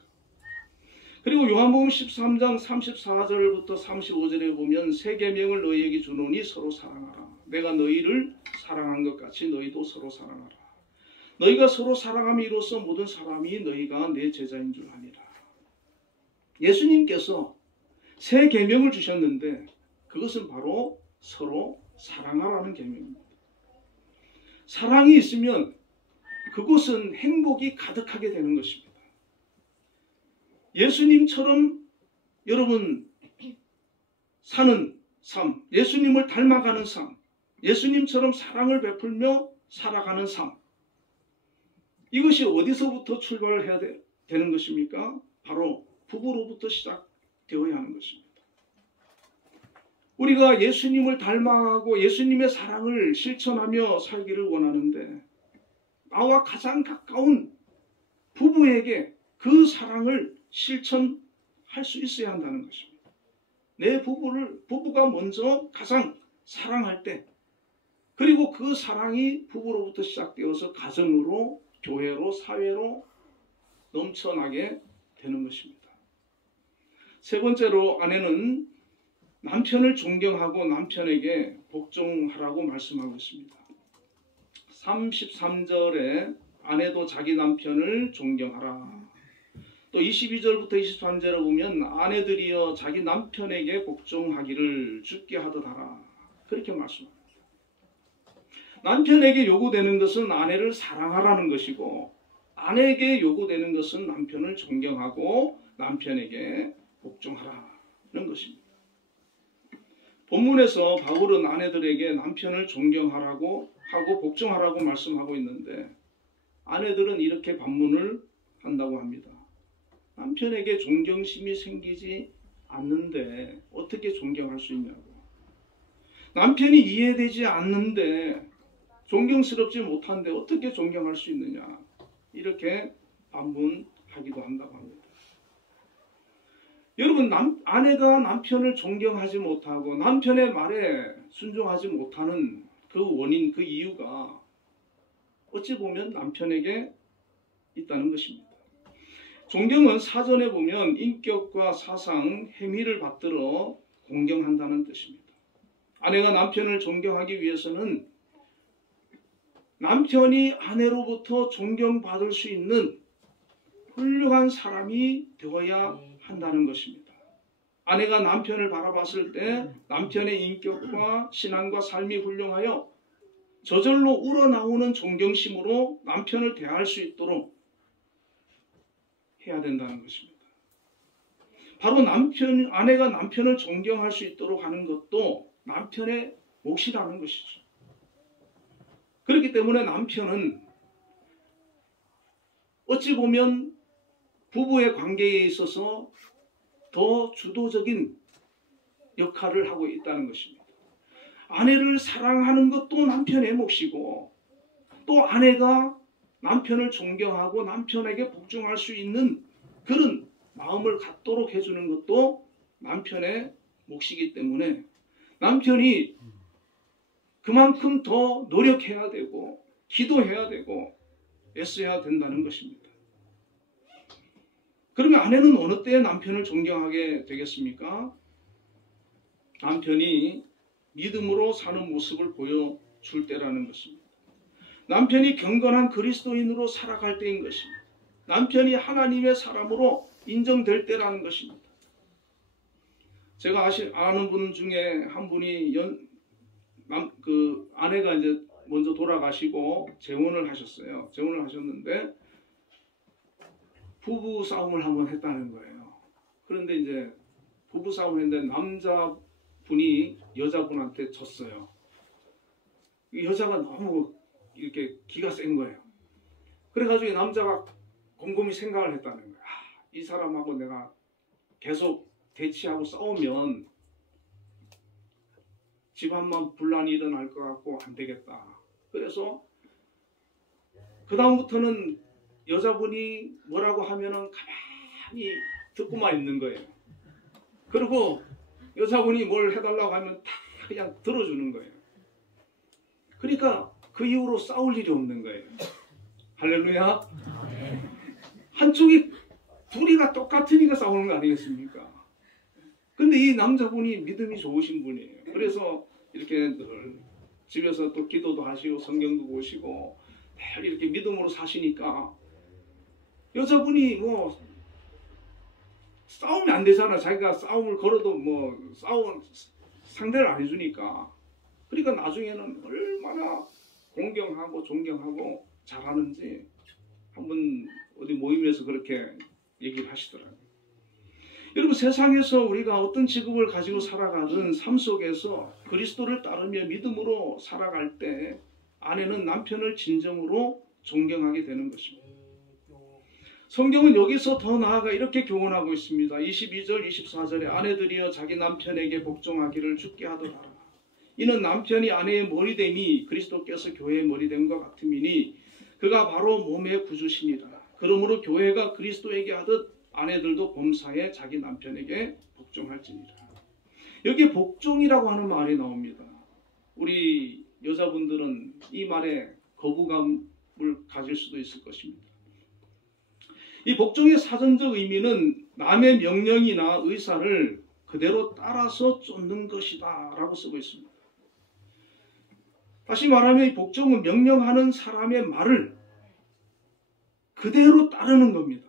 그리고 요한복음 13장 34절부터 35절에 보면 새 계명을 너희에게 주노니 서로 사랑하라. 내가 너희를 사랑한 것 같이 너희도 서로 사랑하라. 너희가 서로 사랑함이 이로써 모든 사람이 너희가 내 제자인 줄 아니라. 예수님께서 새 계명을 주셨는데 그것은 바로 서로 사랑하라는 계명입니다. 사랑이 있으면 그곳은 행복이 가득하게 되는 것입니다. 예수님처럼 여러분 사는 삶, 예수님을 닮아가는 삶, 예수님처럼 사랑을 베풀며 살아가는 삶, 이것이 어디서부터 출발을 해야 되는 것입니까? 바로 부부로부터 시작되어야 하는 것입니다. 우리가 예수님을 닮아가고 예수님의 사랑을 실천하며 살기를 원하는데 나와 가장 가까운 부부에게 그 사랑을 실천할 수 있어야 한다는 것입니다. 내 부부가 먼저 가장 사랑할 때 그리고 그 사랑이 부부로부터 시작되어서 가정으로 교회로 사회로 넘쳐나게 되는 것입니다. 세 번째로 아내는 남편을 존경하고 남편에게 복종하라고 말씀하고 있습니다. 33절에 아내도 자기 남편을 존경하라. 또 22절부터 23절에 보면 아내들이여 자기 남편에게 복종하기를 주께 하듯 하라. 그렇게 말씀합니다. 남편에게 요구되는 것은 아내를 사랑하라는 것이고 아내에게 요구되는 것은 남편을 존경하고 남편에게 복종하라는 것입니다. 본문에서 바울은 아내들에게 남편을 존경하라고 하고 복종하라고 말씀하고 있는데 아내들은 이렇게 반문을 한다고 합니다. 남편에게 존경심이 생기지 않는데 어떻게 존경할 수 있냐고. 남편이 이해되지 않는데 존경스럽지 못한데 어떻게 존경할 수 있느냐 이렇게 반문하기도 한다고 합니다. 여러분 아내가 남편을 존경하지 못하고 남편의 말에 순종하지 못하는 그 원인 그 이유가 어찌 보면 남편에게 있다는 것입니다. 존경은 사전에 보면 인격과 사상, 행위를 받들어 공경한다는 뜻입니다. 아내가 남편을 존경하기 위해서는 남편이 아내로부터 존경받을 수 있는 훌륭한 사람이 되어야 한다는 것입니다. 아내가 남편을 바라봤을 때 남편의 인격과 신앙과 삶이 훌륭하여 저절로 우러나오는 존경심으로 남편을 대할 수 있도록 해야 된다는 것입니다. 바로 아내가 남편을 존경할 수 있도록 하는 것도 남편의 몫이라는 것이죠. 그렇기 때문에 남편은 어찌 보면 부부의 관계에 있어서 더 주도적인 역할을 하고 있다는 것입니다. 아내를 사랑하는 것도 남편의 몫이고 또 아내가 남편을 존경하고 남편에게 복종할 수 있는 그런 마음을 갖도록 해주는 것도 남편의 몫이기 때문에 남편이 그만큼 더 노력해야 되고 기도해야 되고 애써야 된다는 것입니다. 그러면 아내는 어느 때에 남편을 존경하게 되겠습니까? 남편이 믿음으로 사는 모습을 보여줄 때라는 것입니다. 남편이 경건한 그리스도인으로 살아갈 때인 것입니다. 남편이 하나님의 사람으로 인정될 때라는 것입니다. 제가 아는 분 중에 한 분이 아내가 이제 먼저 돌아가시고 재혼을 하셨어요. 재혼을 하셨는데 부부 싸움을 한번 했다는 거예요. 그런데 이제 부부 싸움을 했는데 남자분이 여자분한테 졌어요. 여자가 너무 이렇게 기가 센 거예요. 그래가지고 남자가 곰곰이 생각을 했다는 거예요. 이 사람하고 내가 계속 대치하고 싸우면 집안만 분란이 일어날 것 같고 안 되겠다. 그래서 그 다음부터는 여자분이 뭐라고 하면은 가만히 듣고만 있는 거예요. 그리고 여자분이 뭘 해달라고 하면 다 그냥 들어주는 거예요. 그러니까 그 이후로 싸울 일이 없는 거예요. 할렐루야. 한쪽이 둘이가 똑같으니까 싸우는 거 아니겠습니까? 근데 이 남자분이 믿음이 좋으신 분이에요. 그래서 이렇게 늘 집에서 또 기도도 하시고 성경도 보시고 늘 이렇게 믿음으로 사시니까 여자분이 뭐 싸우면 안 되잖아. 자기가 싸움을 걸어도 뭐 싸움 상대를 안 해주니까. 그러니까 나중에는 얼마나 공경하고 존경하고 잘하는지 한번 어디 모임에서 그렇게 얘기를 하시더라고요. 여러분, 세상에서 우리가 어떤 직업을 가지고 살아가든 삶 속에서 그리스도를 따르며 믿음으로 살아갈 때 아내는 남편을 진정으로 존경하게 되는 것입니다. 성경은 여기서 더 나아가 이렇게 교훈하고 있습니다. 22절 24절에 아내들이여 자기 남편에게 복종하기를 주께 하더라. 이는 남편이 아내의 머리됨이 그리스도께서 교회의 머리됨과 같음이니 그가 바로 몸의 구주시니라. 그러므로 교회가 그리스도에게 하듯 아내들도 범사에 자기 남편에게 복종할지니라. 여기에 복종이라고 하는 말이 나옵니다. 우리 여자분들은 이 말에 거부감을 가질 수도 있을 것입니다. 이 복종의 사전적 의미는 남의 명령이나 의사를 그대로 따라서 쫓는 것이다 라고 쓰고 있습니다. 다시 말하면 이 복종은 명령하는 사람의 말을 그대로 따르는 겁니다.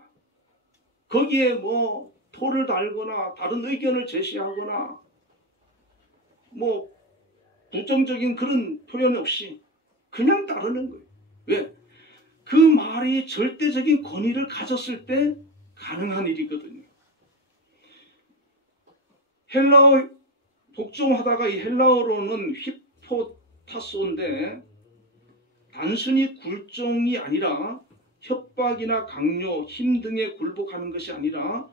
거기에 뭐 토를 달거나 다른 의견을 제시하거나 뭐 부정적인 그런 표현 없이 그냥 따르는 거예요. 왜? 그 말이 절대적인 권위를 가졌을 때 가능한 일이거든요. 헬라어 복종하다가 이 헬라어로는 히포타소인데 단순히 굴종이 아니라 협박이나 강요, 힘 등에 굴복하는 것이 아니라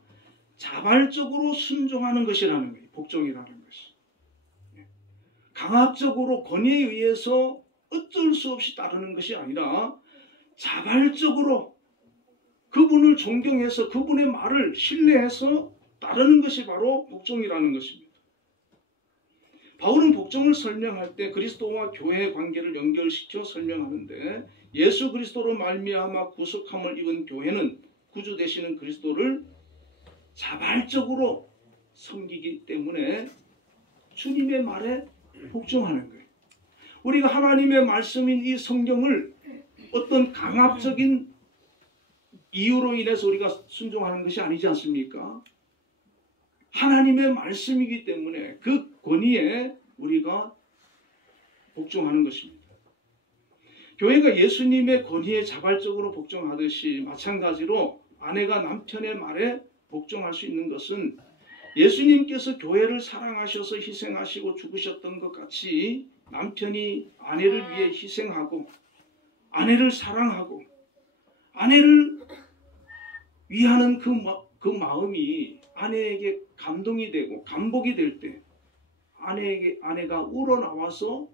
자발적으로 순종하는 것이라는 거예요. 복종이라는 것이. 강압적으로 권위에 의해서 어쩔 수 없이 따르는 것이 아니라 자발적으로 그분을 존경해서 그분의 말을 신뢰해서 따르는 것이 바로 복종이라는 것입니다. 바울은 복종을 설명할 때 그리스도와 교회의 관계를 연결시켜 설명하는데 예수 그리스도로 말미암아 구속함을 입은 교회는 구주 되시는 그리스도를 자발적으로 섬기기 때문에 주님의 말에 복종하는 거예요. 우리가 하나님의 말씀인 이 성경을 어떤 강압적인 이유로 인해서 우리가 순종하는 것이 아니지 않습니까? 하나님의 말씀이기 때문에 그 권위에 우리가 복종하는 것입니다. 교회가 예수님의 권위에 자발적으로 복종하듯이 마찬가지로 아내가 남편의 말에 복종할 수 있는 것은 예수님께서 교회를 사랑하셔서 희생하시고 죽으셨던 것 같이 남편이 아내를 위해 희생하고 아내를 사랑하고 아내를 위하는 그 마음이 아내에게 감동이 되고 감복이 될 때 아내가 우러나와서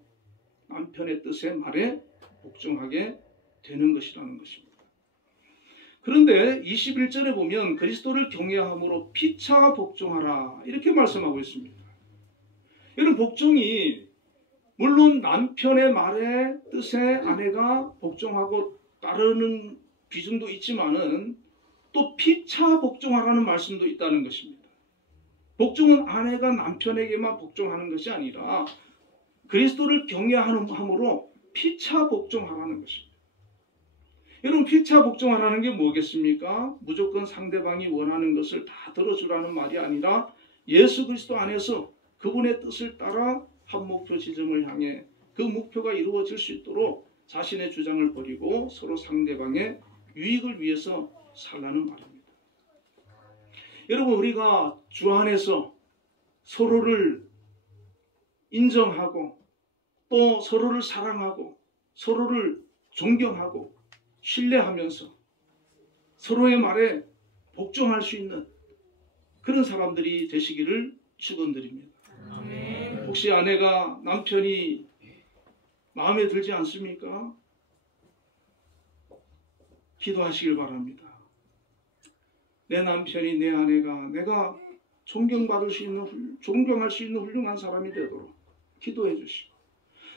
남편의 뜻에 말에 복종하게 되는 것이라는 것입니다. 그런데 21절에 보면 그리스도를 경외함으로 피차 복종하라 이렇게 말씀하고 있습니다. 이런 복종이 물론 남편의 말에 뜻에 아내가 복종하고 따르는 비중도 있지만은 또 피차 복종하라는 말씀도 있다는 것입니다. 복종은 아내가 남편에게만 복종하는 것이 아니라 그리스도를 경외함으로 피차 복종하라는 것입니다. 여러분 피차 복종하라는 게 뭐겠습니까? 무조건 상대방이 원하는 것을 다 들어주라는 말이 아니라 예수 그리스도 안에서 그분의 뜻을 따라 한 목표 지점을 향해 그 목표가 이루어질 수 있도록 자신의 주장을 버리고 서로 상대방의 유익을 위해서 살라는 말입니다. 여러분 우리가 주 안에서 서로를 인정하고 또 서로를 사랑하고 서로를 존경하고 신뢰하면서 서로의 말에 복종할 수 있는 그런 사람들이 되시기를 축원드립니다. 혹시 아내가 남편이 마음에 들지 않습니까? 기도하시길 바랍니다. 내 남편이 내 아내가 내가 존경할 수 있는 훌륭한 사람이 되도록 기도해 주시고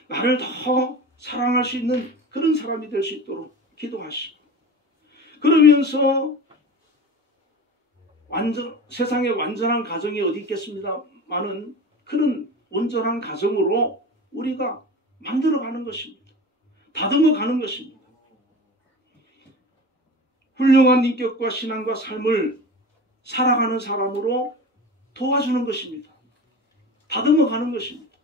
나를 더 사랑할 수 있는 그런 사람이 될 수 있도록 기도하시고 그러면서 세상에 완전한 가정이 어디 있겠습니다만은 그런 온전한 가정으로 우리가 만들어가는 것입니다. 다듬어가는 것입니다. 훌륭한 인격과 신앙과 삶을 살아가는 사람으로 도와주는 것입니다. 다듬어가는 것입니다.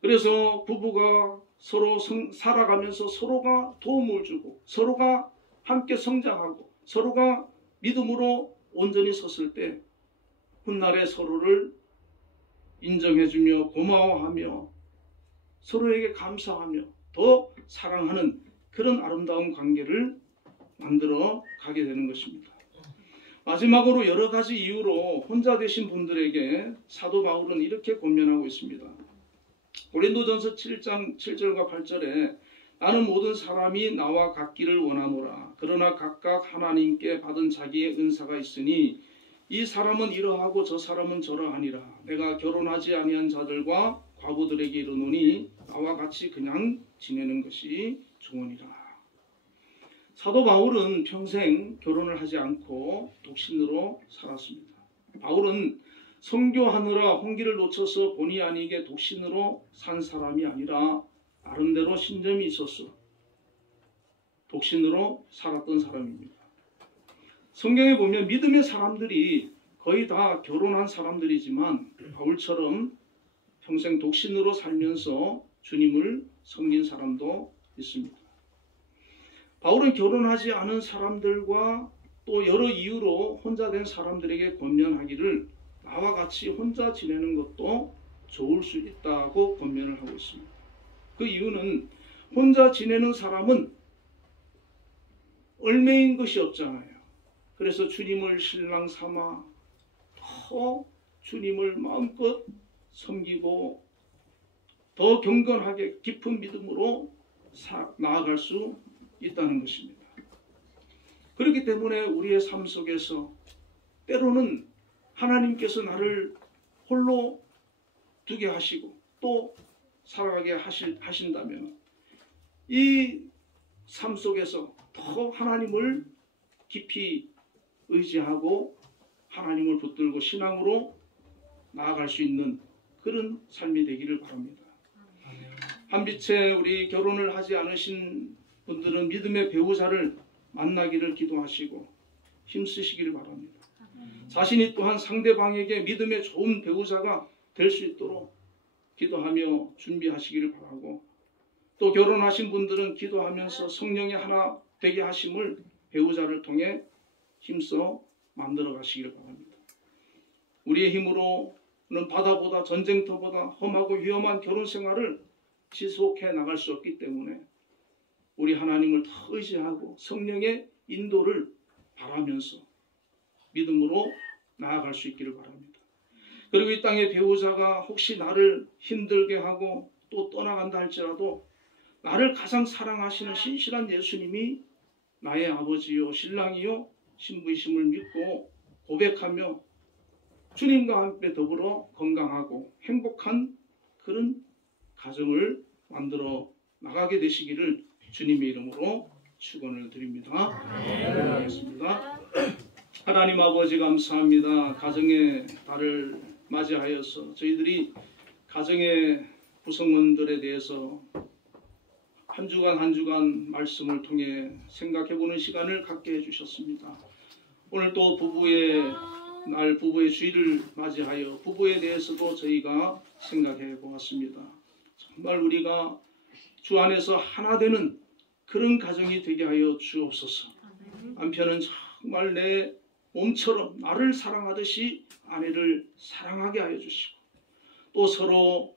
그래서 부부가 서로 살아가면서 서로가 도움을 주고 서로가 함께 성장하고 서로가 믿음으로 온전히 섰을 때 훗날에 서로를 인정해주며 고마워하며 서로에게 감사하며 더 사랑하는 그런 아름다운 관계를 만들어 가게 되는 것입니다. 마지막으로 여러 가지 이유로 혼자 되신 분들에게 사도 바울은 이렇게 권면하고 있습니다. 고린도전서 7장 7절과 8절에 나는 모든 사람이 나와 같기를 원하노라. 그러나 각각 하나님께 받은 자기의 은사가 있으니 이 사람은 이러하고 저 사람은 저러하니라. 내가 결혼하지 아니한 자들과 과부들에게 이르노니 나와 같이 그냥 지내는 것이 좋으니라. 사도 바울은 평생 결혼을 하지 않고 독신으로 살았습니다. 바울은 선교하느라 홍기를 놓쳐서 본의 아니게 독신으로 산 사람이 아니라 나름대로 신점이 있어서 독신으로 살았던 사람입니다. 성경에 보면 믿음의 사람들이 거의 다 결혼한 사람들이지만 바울처럼 평생 독신으로 살면서 주님을 섬긴 사람도 있습니다. 바울은 결혼하지 않은 사람들과 또 여러 이유로 혼자 된 사람들에게 권면하기를 나와 같이 혼자 지내는 것도 좋을 수 있다고 권면을 하고 있습니다. 그 이유는 혼자 지내는 사람은 얼매인 것이 없잖아요. 그래서 주님을 신랑 삼아 더 주님을 마음껏 섬기고 더 경건하게 깊은 믿음으로 나아갈 수 있다는 것입니다. 그렇기 때문에 우리의 삶 속에서 때로는 하나님께서 나를 홀로 두게 하시고 또 살아가게 하신다면 이 삶 속에서 더 하나님을 깊이 의지하고 하나님을 붙들고 신앙으로 나아갈 수 있는 그런 삶이 되기를 바랍니다. 한빛에 우리 결혼을 하지 않으신 분들은 믿음의 배우자를 만나기를 기도하시고 힘쓰시기를 바랍니다. 자신이 또한 상대방에게 믿음의 좋은 배우자가 될 수 있도록 기도하며 준비하시기를 바라고, 또 결혼하신 분들은 기도하면서 성령의 하나 되게 하심을 배우자를 통해 힘써 만들어 가시기를 바랍니다. 우리의 힘으로는 바다보다 전쟁터보다 험하고 위험한 결혼 생활을 지속해 나갈 수 없기 때문에 우리 하나님을 더 의지하고 성령의 인도를 바라면서 믿음으로 나아갈 수 있기를 바랍니다. 그리고 이 땅의 배우자가 혹시 나를 힘들게 하고 또 떠나간다 할지라도 나를 가장 사랑하시는 신실한 예수님이 나의 아버지요 신랑이요 신부이심을 믿고 고백하며 주님과 함께 더불어 건강하고 행복한 그런 가정을 만들어 나가게 되시기를 주님의 이름으로 축원을 드립니다. 기도하겠습니다. 하나님 아버지 감사합니다. 가정의 달을 맞이하여서 저희들이 가정의 구성원들에 대해서 한 주간 한 주간 말씀을 통해 생각해보는 시간을 갖게 해주셨습니다. 오늘 또 부부의 날, 부부의 주일을 맞이하여 부부에 대해서도 저희가 생각해 보았습니다. 정말 우리가 주 안에서 하나 되는 그런 가정이 되게 하여 주옵소서. 남편은 정말 내 몸처럼 나를 사랑하듯이 아내를 사랑하게 하여 주시고, 또 서로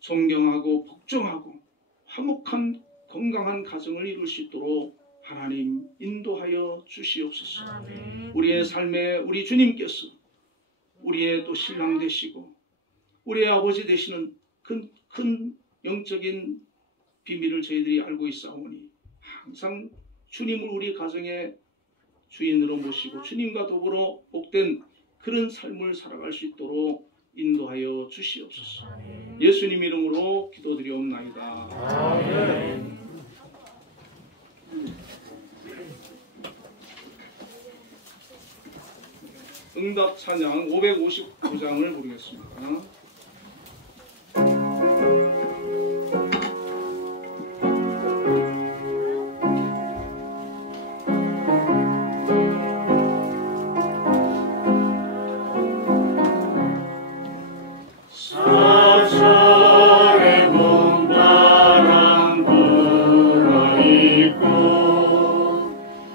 존경하고 복종하고 화목한 건강한 가정을 이룰 수 있도록 하나님 인도하여 주시옵소서. 우리의 삶에 우리 주님께서 우리의 또 신랑 되시고 우리의 아버지 되시는 큰 영적인 비밀을 저희들이 알고 있사오니 항상 주님을 우리 가정의 주인으로 모시고 주님과 더불어 복된 그런 삶을 살아갈 수 있도록 인도하여 주시옵소서. 예수님 이름으로 기도드리옵나이다. 아멘. 응답 찬양 559장을 부르겠습니다.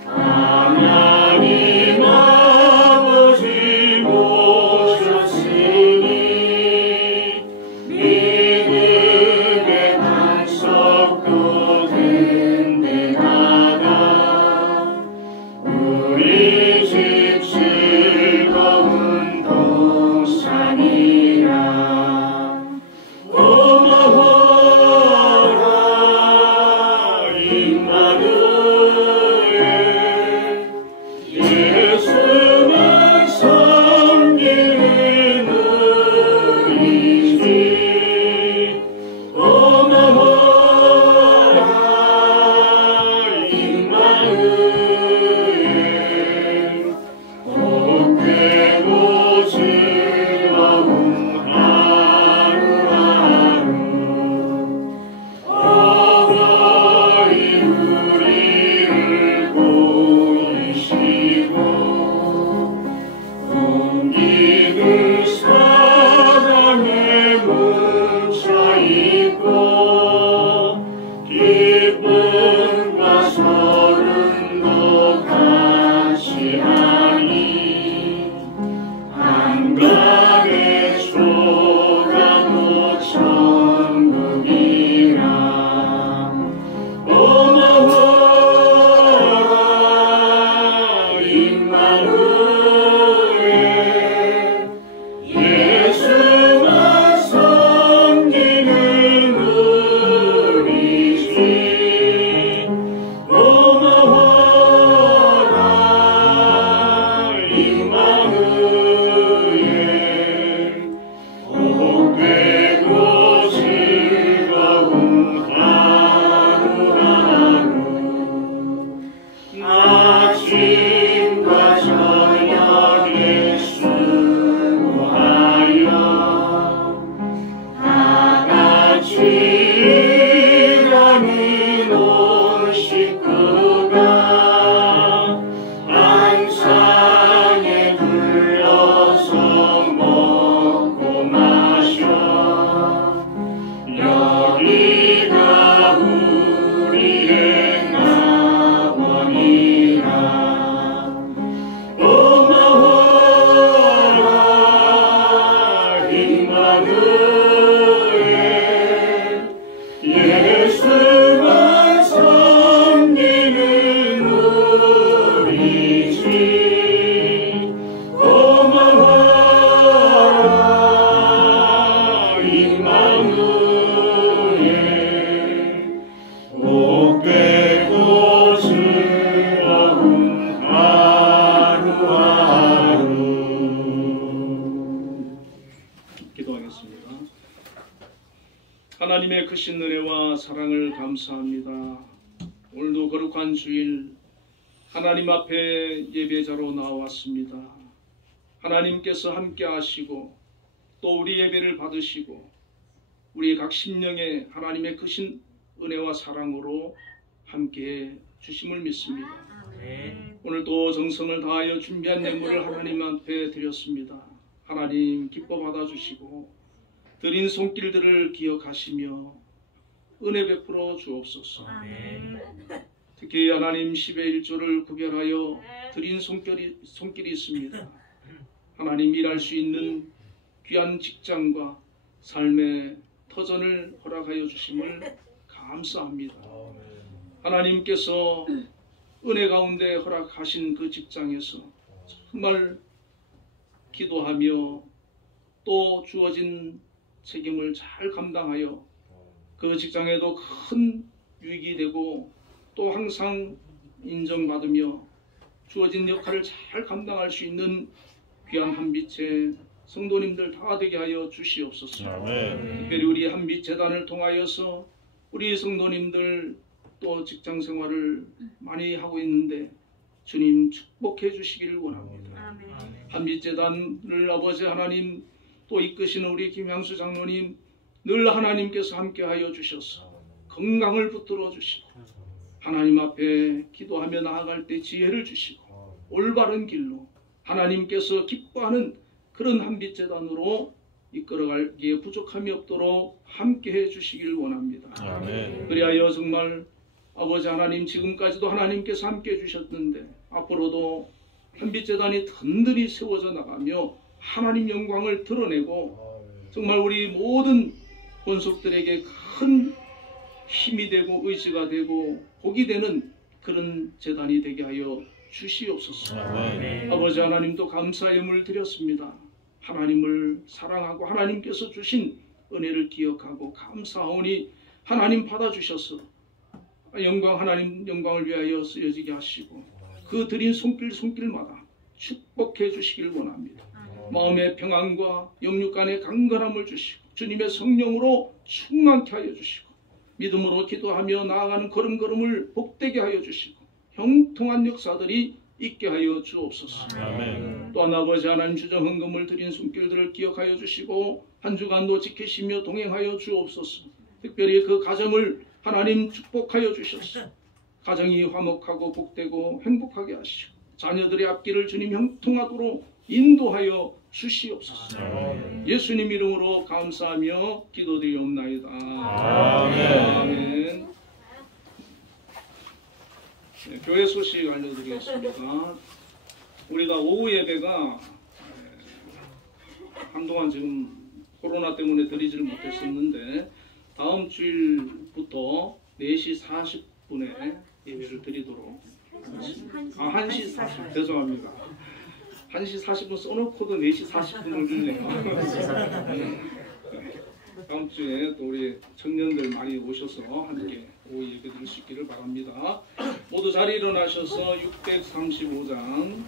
하나님 아버지 모셨으니 하나님의 크신 은혜와 사랑을 감사합니다. 오늘도 거룩한 주일 하나님 앞에 예배자로 나왔습니다. 하나님께서 함께 하시고 또 우리 예배를 받으시고 우리 각 심령에 하나님의 크신 은혜와 사랑으로 함께 주심을 믿습니다. 오늘도 정성을 다하여 준비한 예물을 하나님 앞에 드렸습니다. 하나님 기뻐 받아주시고 드린 손길들을 기억하시며 은혜 베풀어 주옵소서. 특히 하나님 10의 1조를 구별하여 드린 손길이 있습니다. 하나님 일할 수 있는 귀한 직장과 삶의 터전을 허락하여 주심을 감사합니다. 하나님께서 은혜 가운데 허락하신 그 직장에서 정말 기도하며 또 주어진 책임을 잘 감당하여 그 직장에도 큰 유익이 되고 또 항상 인정받으며 주어진 역할을 잘 감당할 수 있는 귀한 한빛의 성도님들 다 되게 하여 주시옵소서. 특별히 우리 한빛재단을 통하여서 우리 성도님들 또 직장 생활을 많이 하고 있는데 주님 축복해 주시기를 원합니다. 한빛재단을 아버지 하나님 또 이끄시는 우리 김향수 장로님 늘 하나님께서 함께하여 주셔서 건강을 붙들어 주시고 하나님 앞에 기도하며 나아갈 때 지혜를 주시고 올바른 길로 하나님께서 기뻐하는 그런 한빛재단으로 이끌어가기에 부족함이 없도록 함께해 주시길 원합니다. 그리하여 정말 아버지 하나님 지금까지도 하나님께서 함께해 주셨는데 앞으로도 한빛재단이 든든히 세워져 나가며 하나님 영광을 드러내고 정말 우리 모든 권속들에게 큰 힘이 되고 의지가 되고 복이 되는 그런 재단이 되게 하여 주시옵소서. 아버지 하나님도 감사의 예물을 드렸습니다. 하나님을 사랑하고 하나님께서 주신 은혜를 기억하고 감사하오니 하나님 받아주셔서 하나님 영광을 위하여 쓰여지게 하시고 그 드린 손길마다 축복해 주시길 원합니다. 마음의 평안과 영육간의 강건함을 주시고 주님의 성령으로 충만케 하여 주시고 믿음으로 기도하며 나아가는 걸음걸음을 복되게 하여 주시고 형통한 역사들이 있게 하여 주옵소서. 또한 아버지 하나님 주정 헌금을 드린 손길들을 기억하여 주시고 한 주간도 지키시며 동행하여 주옵소서. 특별히 그 가정을 하나님 축복하여 주셔서 가정이 화목하고 복되고 행복하게 하시고 자녀들의 앞길을 주님 형통하도록 인도하여 주시옵소서. 예수님 이름으로 감사하며 기도드리옵나이다. 아멘. 네, 교회 소식 알려드리겠습니다. 우리가 오후 예배가 한동안 지금 코로나 때문에 드리지를 못했었는데 다음 주일부터 4시 40분에 예배를 드리도록 1시 40분 죄송합니다. 1시 40분 써놓고도 4시 40분을 주네요. 다음 주에 또 우리 청년들 많이 오셔서 함께 오후 예배 드릴 수 있기를 바랍니다. 모두 자리 일어나셔서 635장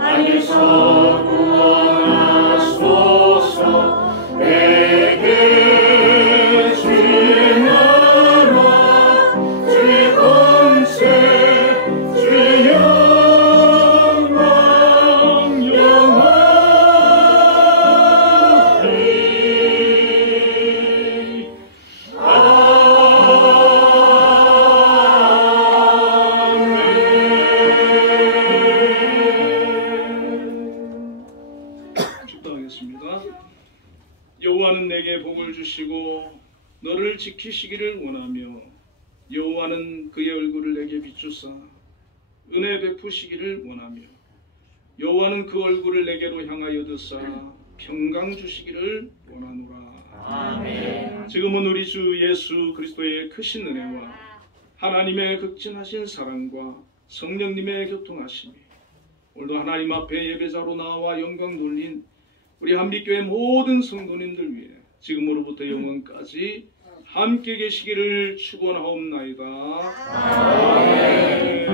안에서 구원하소서. 너를 지키시기를 원하며 여호와는 그의 얼굴을 내게 비추사 은혜 베푸시기를 원하며 여호와는 그 얼굴을 내게로 향하여 드사 평강 주시기를 원하노라. 아멘. 지금은 우리 주 예수 그리스도의 크신 은혜와 하나님의 극진하신 사랑과 성령님의 교통하심이 오늘도 하나님 앞에 예배자로 나와 영광 돌린 우리 한빛교회 모든 성도님들 위해 지금으로부터 영원까지 함께 계시기를 축원하옵나이다. 아멘.